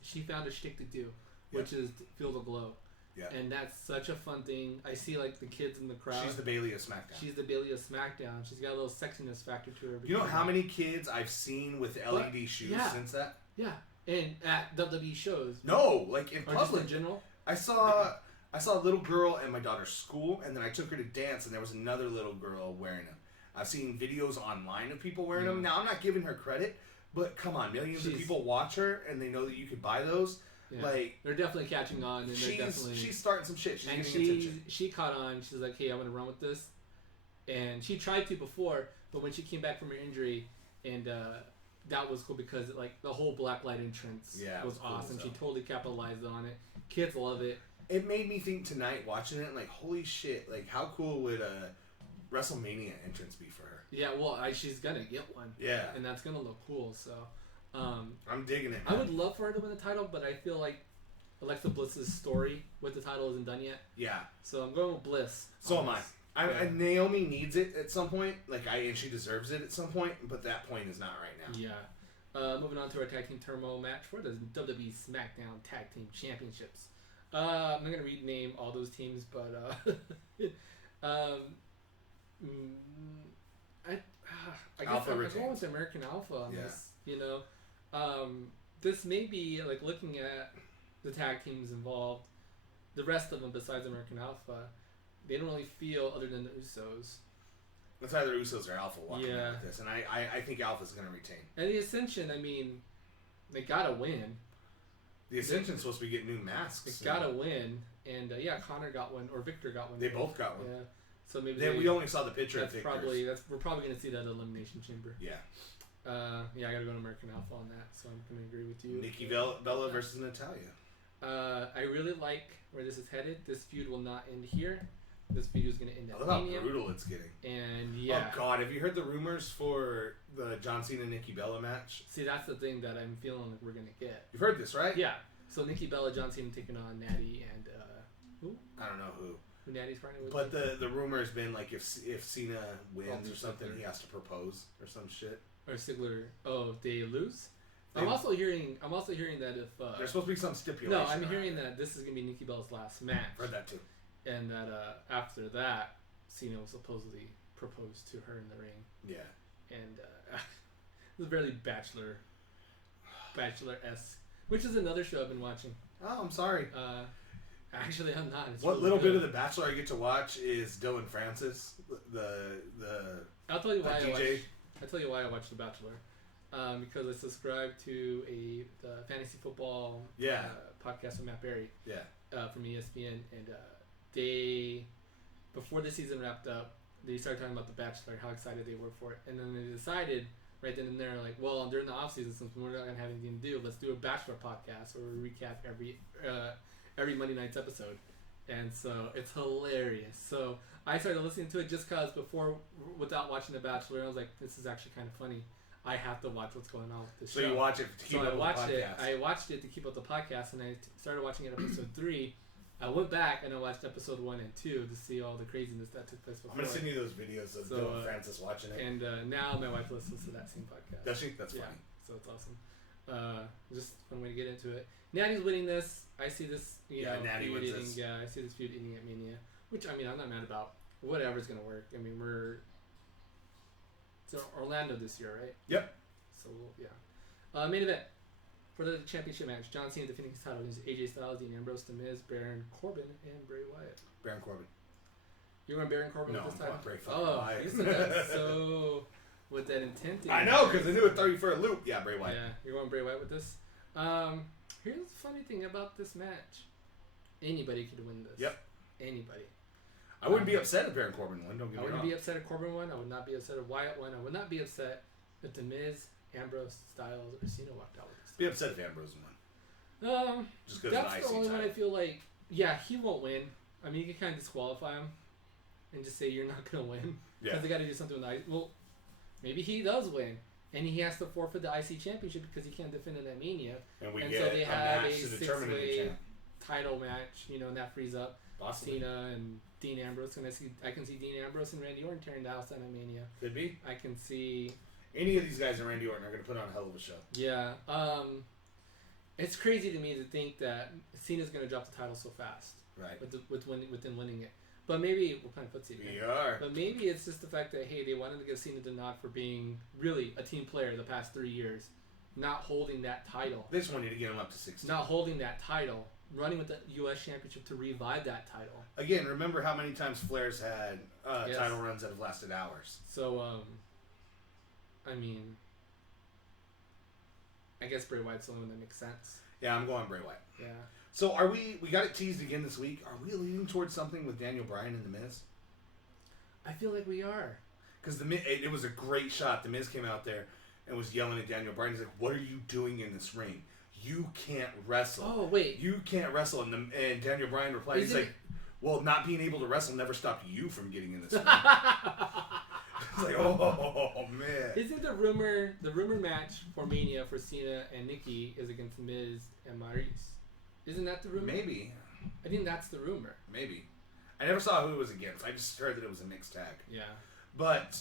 she found a shtick to do, which is feel the glow. Yeah. And that's such a fun thing. I see the kids in the crowd. She's the Bailey of SmackDown. She's got a little sexiness factor to her. You know how many kids I've seen with LED shoes since that? Yeah. And at WWE shows. No, in or public. Just in general. I saw a little girl at my daughter's school, and then I took her to dance, and there was another little girl wearing them. I've seen videos online of people wearing them. Now, I'm not giving her credit, but come on, millions of people watch her, and they know that you could buy those. Yeah. They're definitely catching on, and she's starting some shit. She's getting attention. She caught on. She's like, "Hey, I'm gonna run with this," and she tried to before, but when she came back from her injury, and that was cool because the whole blacklight entrance was awesome. Cool, she totally capitalized on it. Kids love it. It made me think tonight watching it, holy shit! How cool would a WrestleMania entrance be for her? Yeah, well, she's gonna get one. Yeah, and that's gonna look cool. So. I'm digging it. I would love for her to win the title, but I feel like Alexa Bliss's story with the title isn't done yet. Yeah. So I'm going with Bliss. So am I. Naomi needs it at some point, and she deserves it at some point, but that point is not right now. Yeah. Moving on to our tag team turmoil match for the WWE SmackDown Tag Team Championships. I'm not gonna rename all those teams, but I guess I'm going with American Alpha on this. You know, this may be like looking at the tag teams involved. The rest of them, besides American Alpha, they don't really feel other than the Usos. It's either Usos or Alpha walking out with this, and I think Alpha's going to retain. And the Ascension, I mean, they gotta win. The Ascension's supposed to be getting new masks. They gotta win, and Connor got one, or Victor got one. They both got one. Yeah. So maybe we only saw the picture of Victor's. We're probably gonna see that Elimination Chamber. Yeah. I gotta go to American Alpha on that, so I'm gonna agree with you. Nikki Bella versus Natalya. I really like where this is headed. This feud will not end here. This feud is going to end at Mania. How brutal it's getting. And oh God, have you heard the rumors for the John Cena Nikki Bella match? See, that's the thing that I'm feeling like we're going to get. You've heard this, right? Yeah. So Nikki Bella, John Cena taking on Natty and who? I don't know who. Who Natty's partner with? But the rumor has been like if Cena wins or something, he has to propose or some shit. Or Ziggler. Oh, if they lose. I'm also hearing that if there's supposed to be some stipulation. No, I'm hearing that this is gonna be Nikki Bella's last match. Heard that too. And that after that, Cena will supposedly propose to her in the ring. Yeah. And it was very Bachelor-esque, which is another show I've been watching. Oh, I'm sorry. Actually, I'm not. It's what really little good. bit of The Bachelor I get to watch is Dylan Francis, the I'll tell you why DJ. I'll tell you why I watch The Bachelor. Because I subscribe to the fantasy football podcast with Matt Berry from ESPN, and they, before the season wrapped up, they started talking about The Bachelor, how excited they were for it, and then they decided right then and there, like, well, during the off season, since we're not gonna have anything to do, let's do a Bachelor podcast where we recap every Monday night's episode, and so it's hilarious. So I started listening to it just cause without watching The Bachelor, I was like, this is actually kind of funny. I have to watch what's going on with this show. So you watch it to keep up with the podcast. I watched it to keep up the podcast, and I started watching it episode 3. I went back and I watched episode 1 and 2 to see all the craziness that took place before. I'm gonna send you those videos of Dylan Francis watching it. And now my wife listens to that same podcast. Does she? That's funny. So it's awesome. Just one way to get into it. Natty's winning this. I see this. Natty wins this. Yeah, I see this feud ending at Mania, which I'm not mad about. Whatever's gonna work. I mean, it's Orlando this year, right? Yep. So yeah. Main event for the championship match: John Cena defending his title against AJ Styles, Dean Ambrose, The Miz, Baron Corbin, and Bray Wyatt. Baron Corbin. You're going Baron Corbin with this time? No, I'm Bray Wyatt. You said that so with that intent. I know, because I knew it threw you for a loop. Yeah, Bray Wyatt. Yeah, you're going Bray Wyatt with this. Here's the funny thing about this match: anybody could win this. Yep. Anybody. I wouldn't be upset if Baron Corbin won. Don't get me wrong. I wouldn't be upset if Corbin won. I would not be upset if Wyatt won. I would not be upset if The Miz, Ambrose, Styles, or Cena walked out with this. Be upset if Ambrose won. Just because that's the only one I feel like. Yeah, he won't win. I mean, you can kind of disqualify him and just say you're not gonna win because they got to do something with the IC. Well, maybe he does win, and he has to forfeit the IC championship because he can't defend it at Mania. And so they have a 6-way title match. And that frees up Cena and Dean Ambrose, and I can see Dean Ambrose and Randy Orton tearing down at Mania. Could be. I can see any of these guys and Randy Orton are going to put on a hell of a show. Yeah. It's crazy to me to think that Cena's going to drop the title so fast. Right. Within winning it. But maybe we're playing footsie again. We are. But maybe it's just the fact that they wanted to give Cena the nod for being really a team player the past 3 years, not holding that title. They just wanted to get him up to 16. Not holding that title. Running with the U.S. Championship to revive that title. Again, remember how many times Flair's had title runs that have lasted hours. So, I mean, I guess Bray Wyatt's the only one that makes sense. Yeah, I'm going Bray Wyatt. Yeah. So are we got it teased again this week. Are we leaning towards something with Daniel Bryan and The Miz? I feel like we are. Because it was a great shot. The Miz came out there and was yelling at Daniel Bryan. He's like, what are you doing in this ring? You can't wrestle. Oh, wait. You can't wrestle. And Daniel Bryan replied, he's like, well, not being able to wrestle never stopped you from getting in this ring. It's like, oh, man. Isn't the rumor match for Mania for Cena and Nikki is against Miz and Maurice? Isn't that the rumor? Maybe. I think that's the rumor. Maybe. I never saw who it was against. I just heard that it was a mixed tag. Yeah. But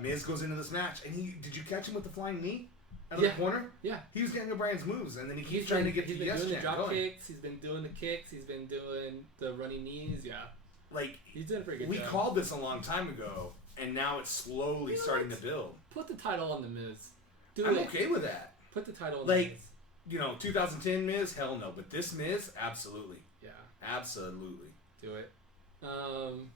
Miz goes into this match, and did you catch him with the flying knee out of the corner? Yeah. He was getting O'Brien's moves, and then he keeps trying to get the yes He's been doing the drop going. kicks. He's been doing the kicks. He's been doing the running knees. Yeah. Like, he's doing a pretty good we job. called this a long time ago, and now it's slowly starting to build. Put the title on the Miz. I'm okay with that. Put the title on the Miz. 2010 Miz, hell no. But this Miz, absolutely. Yeah. Absolutely. Do it.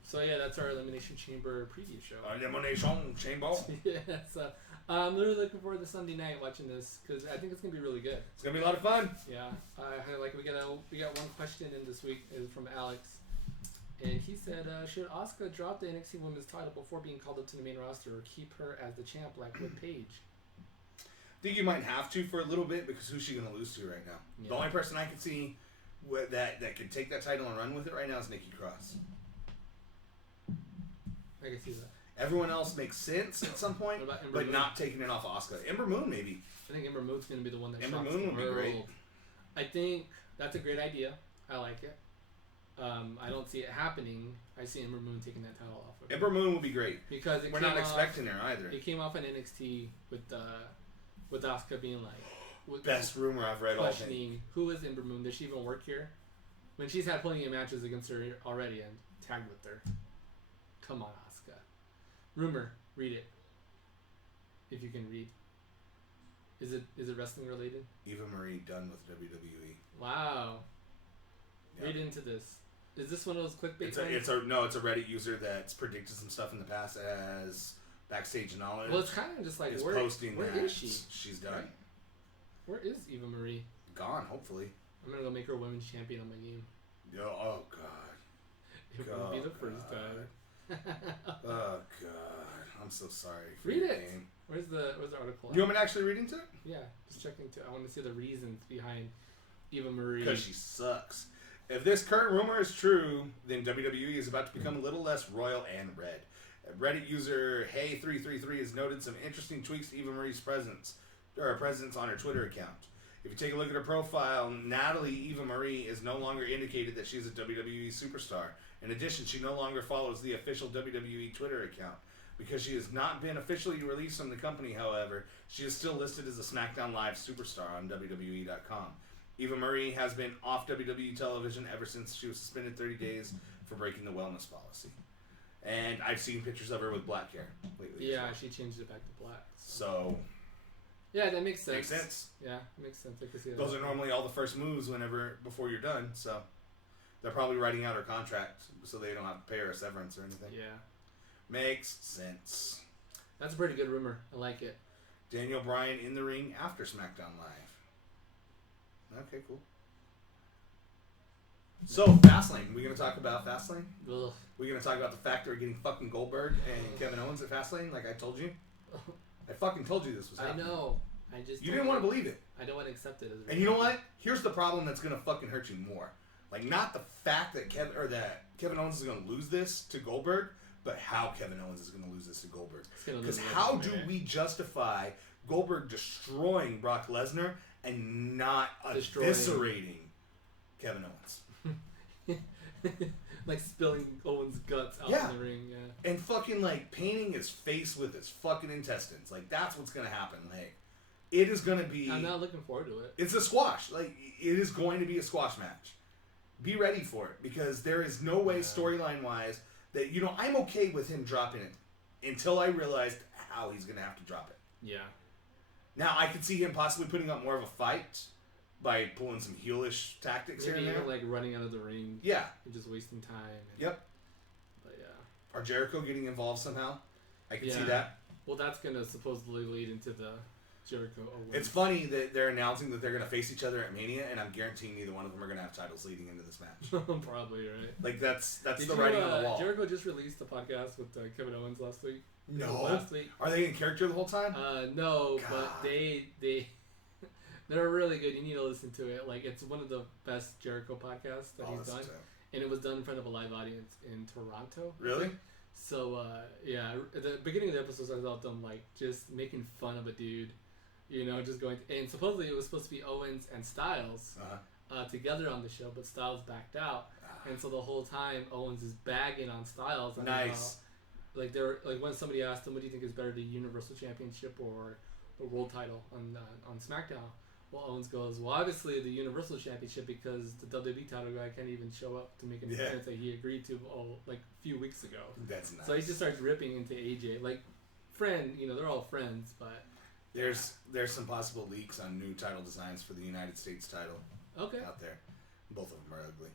So yeah, that's our Elimination Chamber preview show. Elimination Chamber. Yeah, so I'm really looking forward to Sunday night watching this because I think it's gonna be really good. It's gonna be a lot of fun. Yeah, we got one question in this week. It was from Alex, and he said, should Asuka drop the NXT Women's title before being called up to the main roster, or keep her as the champ like with Paige? I think you might have to for a little bit because who's she gonna lose to right now? Yeah. The only person I can see that could take that title and run with it right now is Nikki Cross. I can see that. Everyone else makes sense at some point, but Moon? not taking it off Asuka. Ember Moon, maybe. I think Ember Moon's going to be the one that Ember shocks Moon the would be world. great. I think that's a great idea. I like it. I don't see it happening. I see Ember Moon taking that title off of her. Ember Moon would be great. Because we're not expecting her either. It came off in NXT with Asuka being like... Best rumor I've read all day. Questioning, who is Ember Moon? Does she even work here? When she's had plenty of matches against her already and tagged with her. Come on, Asuka. Rumor. Read it. If you can read. Is it wrestling related? Eva Marie done with WWE. Wow. Yeah. Read into this. Is this one of those clickbait? It's a Reddit user that's predicted some stuff in the past as backstage knowledge. Well, it's kind of just like where is she? She's done. Right? Where is Eva Marie? Gone, hopefully. I'm gonna go make her women's champion on my game. Oh God. It would be the first time. Oh God, I'm so sorry. Read it. Game. Where's the article? You want me to actually read into it? Yeah, just checking. I want to see the reasons behind Eva Marie. Because she sucks. If this current rumor is true, then WWE is about to become a little less royal and red. Reddit user Hey333 has noted some interesting tweaks to Eva Marie's presence on her Twitter account. If you take a look at her profile, Natalie Eva Marie is no longer indicated that she's a WWE superstar. In addition, she no longer follows the official WWE Twitter account. Because she has not been officially released from the company, however, she is still listed as a SmackDown Live superstar on WWE.com. Eva Marie has been off WWE television ever since she was suspended 30 days for breaking the wellness policy. And I've seen pictures of her with black hair lately. Yeah, she changed it back to black. So yeah, that makes sense. Makes sense. Yeah, it makes sense. I can see that. Those are normally all the first moves before you're done. So they're probably writing out her contract so they don't have to pay her a severance or anything. Yeah. Makes sense. That's a pretty good rumor. I like it. Daniel Bryan in the ring after SmackDown Live. Okay, cool. So, Fastlane. We going to talk about Fastlane? Ugh. We going to talk about the fact that we're getting fucking Goldberg and Kevin Owens at Fastlane like I told you? I fucking told you this was happening. I know. You didn't want to believe it. I don't want to accept it. And you know what? Here's the problem that's going to fucking hurt you more. Like, not the fact that Kevin Owens is going to lose this to Goldberg, but how Kevin Owens is going to lose this to Goldberg. Because how do we justify Goldberg destroying Brock Lesnar and not eviscerating Kevin Owens? Like spilling Owens' guts out in the ring, yeah. And fucking like painting his face with his fucking intestines. Like that's what's gonna happen. Like it is gonna be. I'm not looking forward to it. It's a squash. Like it is going to be a squash match. Be ready for it because there is no way storyline wise that I'm okay with him dropping it until I realized how he's gonna have to drop it. Yeah. Now I could see him possibly putting up more of a fight by pulling some heelish tactics Maybe here and there. Like running out of the ring. Yeah. And just wasting time. Yep. But yeah. Or Jericho getting involved somehow. I can see that. Well, that's gonna supposedly lead into the Jericho Owens. It's funny that they're announcing that they're gonna face each other at Mania, and I'm guaranteeing neither one of them are gonna have titles leading into this match. Probably right. Like that's the writing on the wall. Jericho just released a podcast with Kevin Owens last week. No. Last week. Are they in character the whole time? No, God. but they're really good. You need to listen to it. Like it's one of the best Jericho podcasts that he's done, and it was done in front of a live audience in Toronto. Really? So yeah, at the beginning of the episode, I thought them like just making fun of a dude, you know, just going. And supposedly it was supposed to be Owens and Styles together on the show, but Styles backed out, and so the whole time Owens is bagging on Styles. Nice. Like they're like when somebody asked him, "What do you think is better, the Universal Championship or the World Title on SmackDown?" Well, Owens goes, "Well, obviously the Universal Championship because the WWE title guy can't even show up to make an appearance that he agreed to like a few weeks ago." That's nice. So he just starts ripping into AJ, like friend. You know, they're all friends, but there's some possible leaks on new title designs for the United States title. Okay. Out there, both of them are ugly.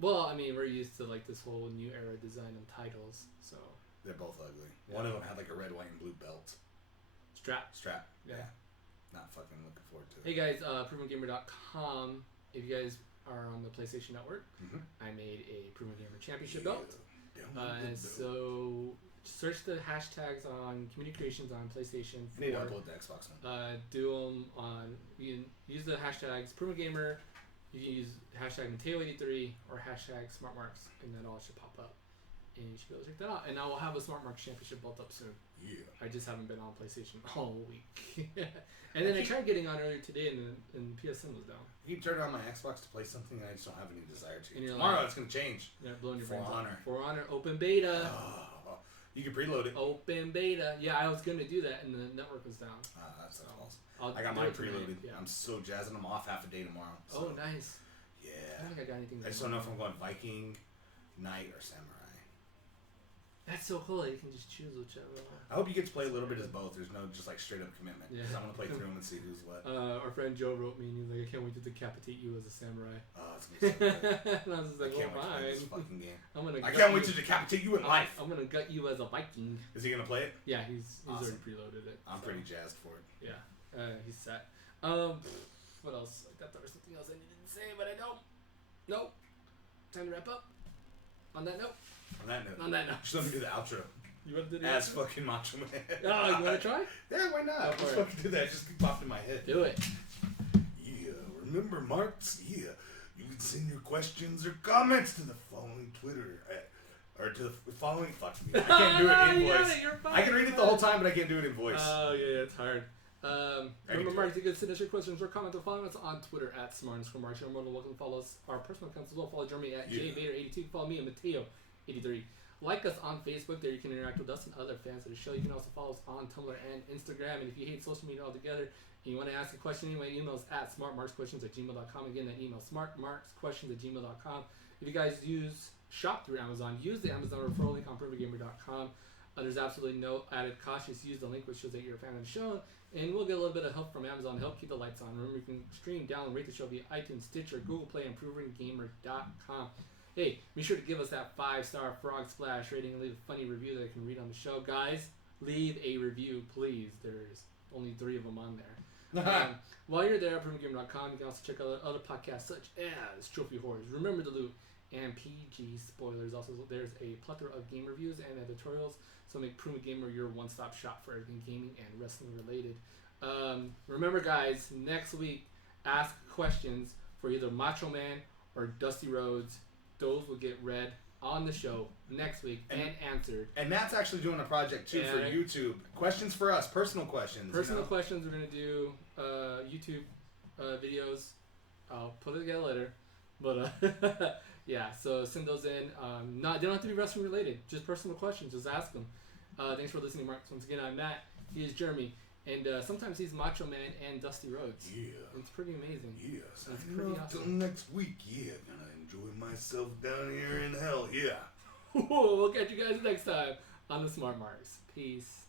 Well, I mean, we're used to like this whole new era design of titles, so. They're both ugly. One of them had like a red, white, and blue belt. Strap. Yeah. Not fucking looking forward to it. Hey guys, ProvenGamer.com. If you guys are on the PlayStation Network, I made a Proven Gamer Championship belt. So search the hashtags on community creations on PlayStation 4. Need to upload the Xbox one. Do them on. You can use the hashtags Proven Gamer. You can use hashtag Mateo83 or hashtag SmartMarks, and that all should pop up. And you should be able to check that out. And I will have a Smart Marks Championship belt up soon. Yeah. I just haven't been on PlayStation all week. And then I tried getting on earlier today, and PSN was down. I keep turning on my Xbox to play something, and I just don't have any desire to. And tomorrow it's going to change. Yeah, blowing your For brains Honor. out. For Honor, open beta. Oh, you can preload it. Open beta. Yeah, I was going to do that, and the network was down. That's false. I'll I got do mine it tonight. preloaded. Yeah. I'm so jazzed, and I'm off half a day tomorrow. So. Oh, nice. Yeah. I don't think I got anything. I just don't know if I'm going Viking, Knight, or Samurai. That's so cool that you can just choose whichever one. I hope you get to play a little bit as both. There's no just like straight up commitment. Yeah. Because I want to play through them and see who's what. Our friend Joe wrote me and he's like, I can't wait to decapitate you as a samurai. Oh, it's gonna be so good. And I was just like, I can't wait to play fine. this fucking game. I I can't wait to decapitate you in life. I'm gonna gut you as a Viking. Is he gonna play it? Yeah, he's Awesome. already preloaded it. I'm pretty jazzed for it. Yeah, he's set. What else? I thought there was something else I needed to say, but I don't. Nope. Time to wrap up. On that note. On that note. Just let me do the outro. You want to do As fucking Macho Man. Oh, you want to try? Yeah, why not? Let's fucking do that. It just popped in my head. Do it. Yeah, remember, Marks? Yeah. You can send your questions or comments to the following Twitter. Or to the following. Fuck me. I can't do it in voice. I can read it the whole time, but I can't do it in voice. Oh, yeah, it's hard. Remember, Mark, you can send us your questions or comments or follow us on Twitter at @smart_Mark. You're more than welcome to follow us, our personal accounts as well. Follow Jeremy at JVader82. Follow me at Mateo83. Like us on Facebook. There you can interact with us and other fans of the show. You can also follow us on Tumblr and Instagram. And if you hate social media altogether and you want to ask a question anyway, email us at smartmarksquestions@gmail.com. Again, that email smartmarksquestions@gmail.com. If you guys shop through Amazon, use the Amazon referral link on PerfectGamer.com. There's absolutely no added cost. Just use the link which shows that you're a fan of the show, and we'll get a little bit of help from Amazon to help keep the lights on. Remember, you can stream, download, rate the show via iTunes, Stitcher, Google Play, and ProvenGamer.com. Hey, be sure to give us that 5-star Frog Splash rating and leave a funny review that I can read on the show. Guys, leave a review, please. There's only 3 of them on there. While you're there at ProvenGamer.com, you can also check out other podcasts such as Trophy Horrors, Remember the Loot, and PG Spoilers. Also, there's a plethora of game reviews and editorials, so make Proven Gamer your one-stop shop for everything gaming and wrestling related. Remember, guys, next week, ask questions for either Macho Man or Dusty Rhodes. Those will get read on the show next week and answered. And Matt's actually doing a project too for YouTube. Questions for us, personal questions. Questions. We're gonna do YouTube videos. I'll put it together later, but yeah. So send those in. They don't have to be wrestling related. Just personal questions. Just ask them. Thanks for listening, Mark. Once again, I'm Matt. He is Jeremy. And sometimes he's Macho Man and Dusty Rhodes. Yeah. It's pretty amazing. Yeah. That's pretty awesome. Till next week. Yeah. Gonna enjoy myself down here in hell. Yeah. We'll catch you guys next time on the Smart Marks. Peace.